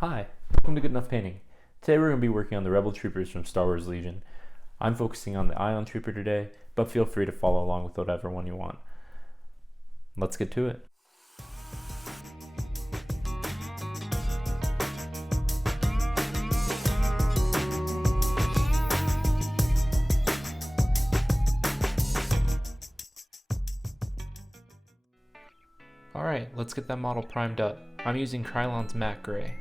Hi, welcome to Good Enough Painting. Today we're going to be working on the Rebel Troopers from Star Wars Legion. I'm focusing on the Ion Trooper today, but feel free to follow along with whatever one you want. Let's get to it. Alright, let's get that model primed up. I'm using Krylon's matte gray.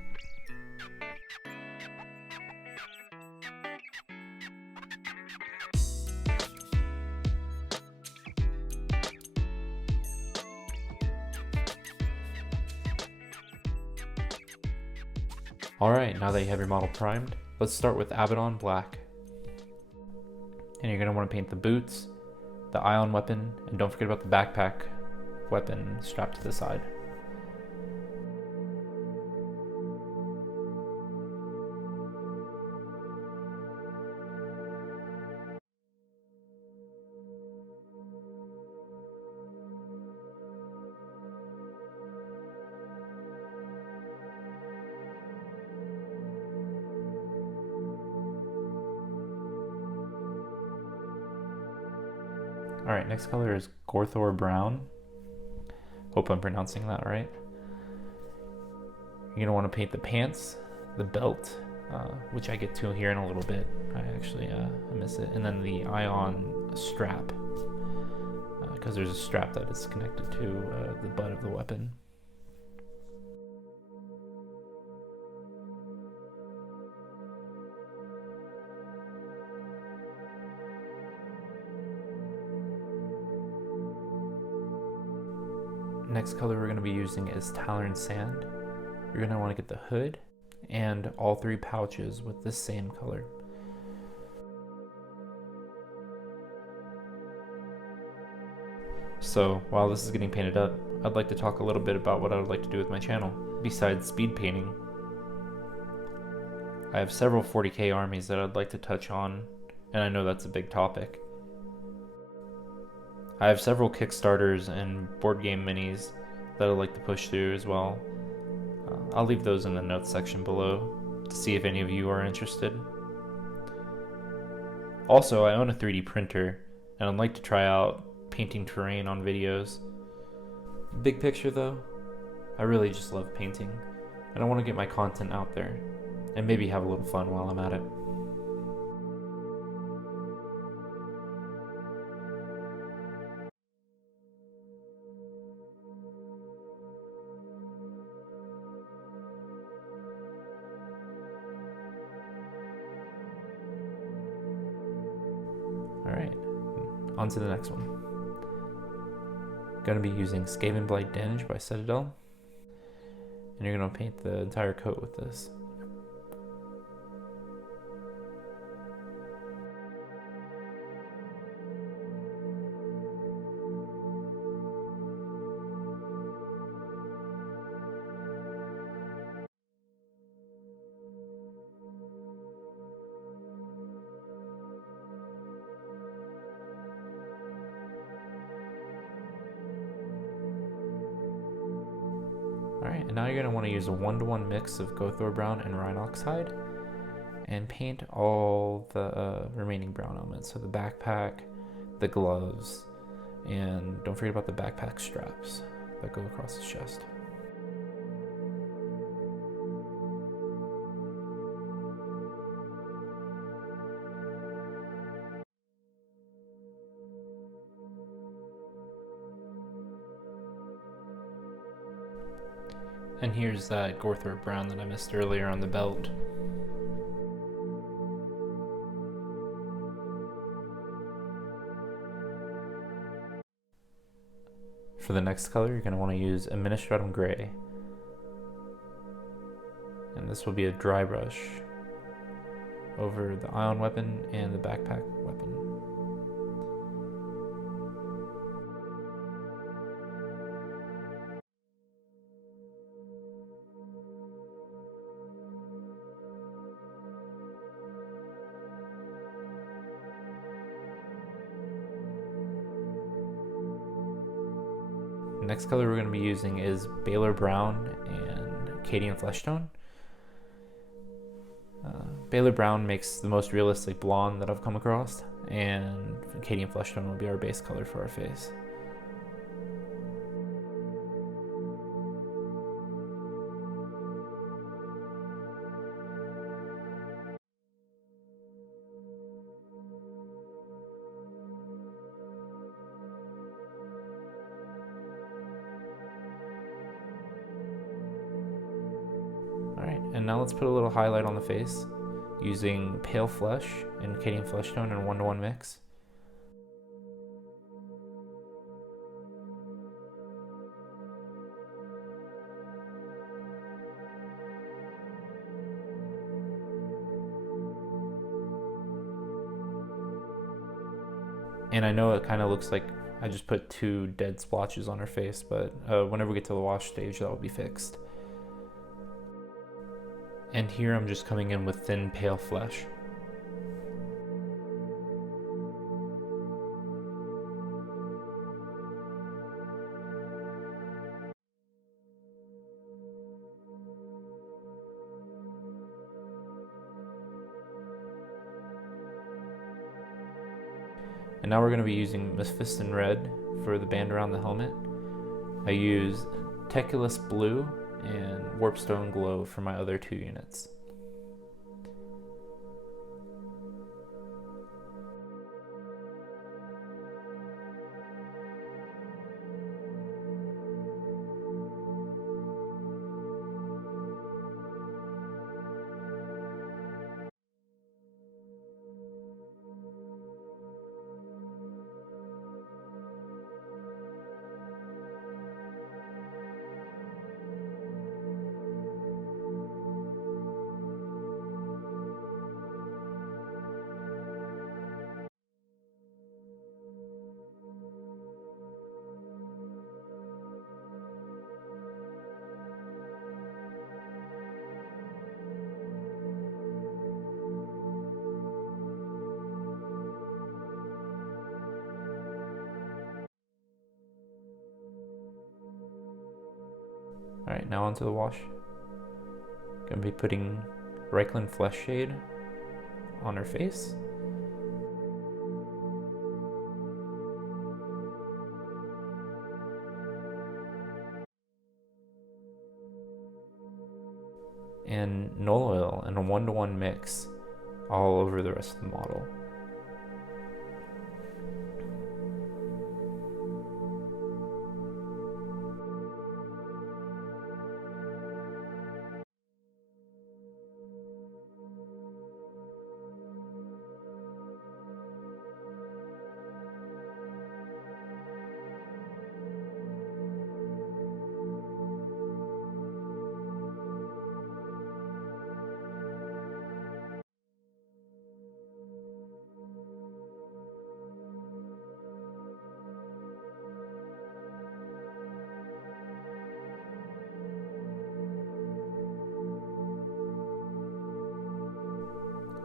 Alright, now that you have your model primed, let's start with Abaddon black. And you're going to want to paint the boots, the ion weapon, and don't forget about the backpack weapon strapped to the side. Alright, next color is Gorthor Brown. Hope I'm pronouncing that right. You're going to want to paint the pants, the belt, which I get to here in a little bit. I actually miss it. And then the ion strap, because there's a strap that is connected to the butt of the weapon. Next color we're going to be using is Tallarn Sand. You're going to want to get the hood and all three pouches with the same color. So while this is getting painted up, I'd like to talk a little bit about what I would like to do with my channel. Besides speed painting, I have several 40k armies that I'd like to touch on, and I know that's a big topic. I have several Kickstarters and board game minis that I'd like to push through as well. I'll leave those in the notes section below to see if any of you are interested. Also, I own a 3D printer and I'd like to try out painting terrain on videos. Big picture though, I really just love painting and I want to get my content out there and maybe have a little fun while I'm at it. Alright, on to the next one. Going to be using Skavenblight Dinge by Citadel. And you're going to paint the entire coat with this. Alright, and now you're going to want to use a 1-to-1 mix of Gorthor Brown and Rinox hide and paint all the remaining brown elements. So the backpack, the gloves, and don't forget about the backpack straps that go across his chest. And here's that Gorthor Brown that I missed earlier on the belt. For the next color, you're going to want to use Administratum Gray. And this will be a dry brush over the ion weapon and the backpack weapon. Next color we're going to be using is Baylor Brown and Cadian Flesh Tone. Baylor Brown makes the most realistic blonde that I've come across, and Cadian flesh tone will be our base color for our face. Alright, and now let's put a little highlight on the face using pale flesh and Cadian flesh tone in a 1-to-1 mix. And I know it kind of looks like I just put 2 dead splotches on her face, but whenever we get to the wash stage, that will be fixed. And here I'm just coming in with thin pale flesh. And now we're going to be using Mephiston Red for the band around the helmet. I use Teculus Blue and Warpstone Glow for my other 2 units. Alright, now onto the wash. Gonna be putting Reikland Fleshshade on her face. And Nuln Oil in a 1-to-1 mix all over the rest of the model.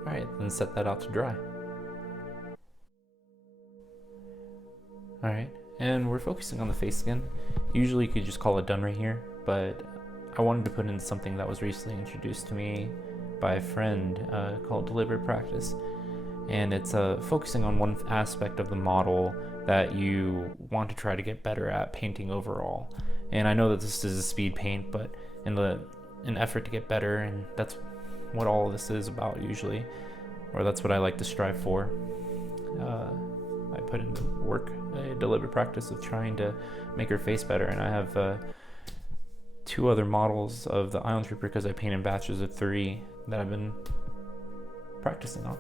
Alright, then set that out to dry. Alright, and we're focusing on the face skin. Usually you could just call it done right here, but I wanted to put in something that was recently introduced to me by a friend called Deliberate Practice. And it's focusing on one aspect of the model that you want to try to get better at painting overall. And I know that this is a speed paint, but in an effort to get better, and that's what all of this is about usually, or that's what I like to strive for. I put in the work, a deliberate practice of trying to make her face better, and I have 2 other models of the Ion Trooper because I paint in batches of 3 that I've been practicing on.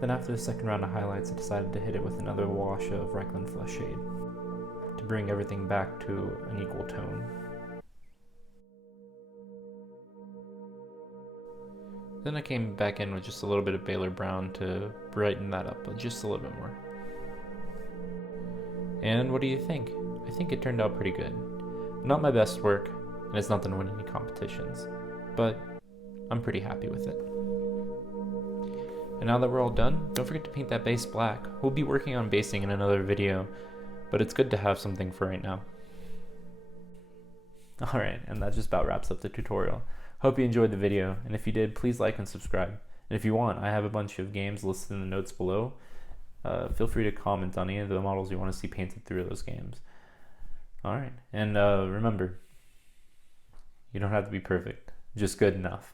Then after the second round of highlights, I decided to hit it with another wash of Reikland Fleshshade to bring everything back to an equal tone. Then I came back in with just a little bit of Baylor Brown to brighten that up just a little bit more. And what do you think? I think it turned out pretty good. Not my best work, and it's nothing to win any competitions, but I'm pretty happy with it. And now that we're all done, don't forget to paint that base black. We'll be working on basing in another video, but it's good to have something for right now. Alright, and that just about wraps up the tutorial. Hope you enjoyed the video, and if you did, please like and subscribe. And if you want, I have a bunch of games listed in the notes below. Feel free to comment on any of the models you want to see painted through those games. Alright, and remember, you don't have to be perfect, just good enough.